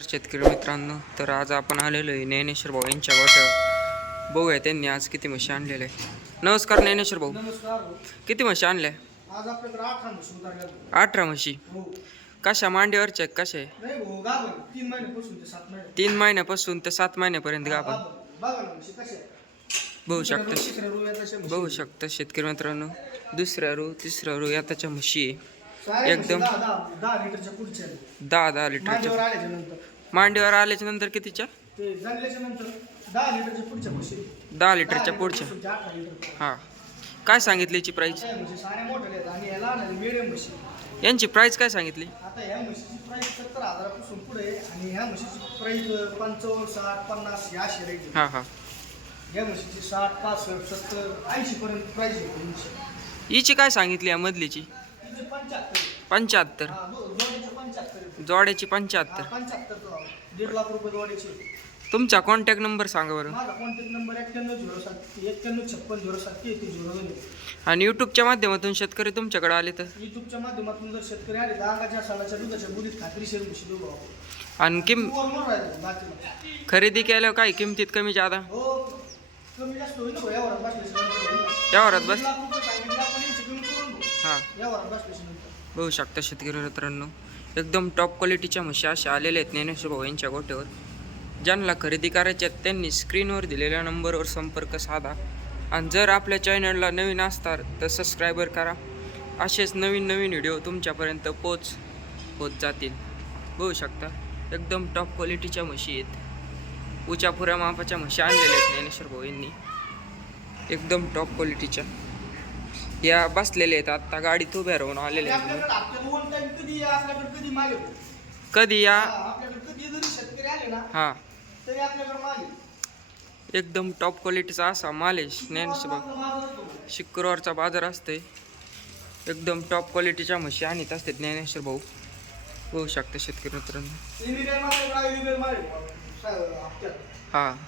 शेतकरी मित्रांनो तर आज आपण आलेलो आहे ज्ञानेश्वर भाऊ यांच्या गोठ्यावर बघूया त्यांनी आज किती म्हशी आणलेल्या आहे नमस्कार ज्ञानेश्वर भाऊ. किती म्हशी आणल्या? अठरा म्हशी हो. कशा मांडीवरच्या आहेत कशा आहे तीन महिन्यापासून ते सात महिन्यापर्यंत गाभण. बघा शकता. बघू. शकता शेतकरी मित्रांनो. दुसऱ्या रो तिसऱ्या रो याताच्या म्हशी. आहे एकदम- दहा दहा लिटरच्या मांडीवर आल्याच्यानंतर कितीच्या? ते जणल्याच्या नंतर दहा लिटरच्या पुढच्या म्हशी. दहा लिटरच्या पुढच्या. लिटरपासून ते अठरा लिटर हां. काय सांगितली याची प्राईस आता या म्हशी साऱ्या मोठ्या आहेत आणि याला ना मिडियम म्हशी. यांची प्राईस काय सांगितली? आता ह्या म्हशीची प्राईस सत्तर हजारापासून पुढे आहे आणि ह्या म्हशीची प्राईस पंचावन्न साठ पन्नास या अशी राहील हां हां. या म्हशीची साठ पासष्ट सत्तर ऐंशी पर्यंत प्राईस आहे त्यांची. हिची काय सांगितली या मधलीची? तिचे पंच्याहत्तर. हा दो-. जोड्याची पंच्याहत्तर. दीड लाख रुपये तुमचा कॉन्टॅक्ट नंबर सांगा बरं. माझा कॉन्टॅक्ट नंबर एक्क्याण्णव झिरो सात एक्क्याण्णव छप्पन झिरो सात तेहतीस झिरो दोन आणि यूट्यूबच्या माध्यमातून शेतकरी तुमच्याकडे आले तर? युट्यूबच्या माध्यमातून जर शेतकरी आले तर अंगाच्या सालाच्या दुधाच्या बुलीत खात्रीशीर म्हशी देऊ भाऊ आणि किम वरवर राहिलं बाकीला खरेदी केल्यावर काय? किमतीत कमी जादा? हो कमी जास्त होईल ना भाऊ. यावरात बसल्याच्या नंतर होईल ना. यावरात बस दीड लाख रुपये सांगितले आपण यांची कमी करून भाऊ. हां. बसल्याच्या नंतर बघू शकता शेतकरी मित्रांनो. एकदम टॉप क्वालिटीच्या म्हशी अशा आलेल्या आहेत ज्ञानेश्वर भाऊ यांच्या गोट्यावर. ज्यांना खरेदी करायच्या आहेत त्यांनी स्क्रीनवर दिलेल्या नंबरवर संपर्क साधा. आणि जर आपल्या चॅनलला नवीन असतात तर सबस्क्रायबर करा. असेच नवीन नवीन व्हिडिओ तुमच्यापर्यंत पोच होत जातील. बघू शकता एकदम टॉप क्वालिटीच्या म्हशी आहेत. उचापुऱ्या मापाच्या म्हशी आणलेल्या आहेत ज्ञानेश्वर भाऊ यांनी. एकदम टॉप क्वालिटीच्या या बसलेल्या आहेत. आत्ता गाडीत उभ्या राहून आहेत. टाइम कधी या, हा एकदम टॉप क्वालिटीचा असा माल आहे असतो. शुक्रवारचा बाजार असतोय. एकदम टॉप क्वालिटीच्या म्हशी आणत असते ज्ञानेश्वर भाऊ. बघू शकता शेतकरी मित्रांनो. हा.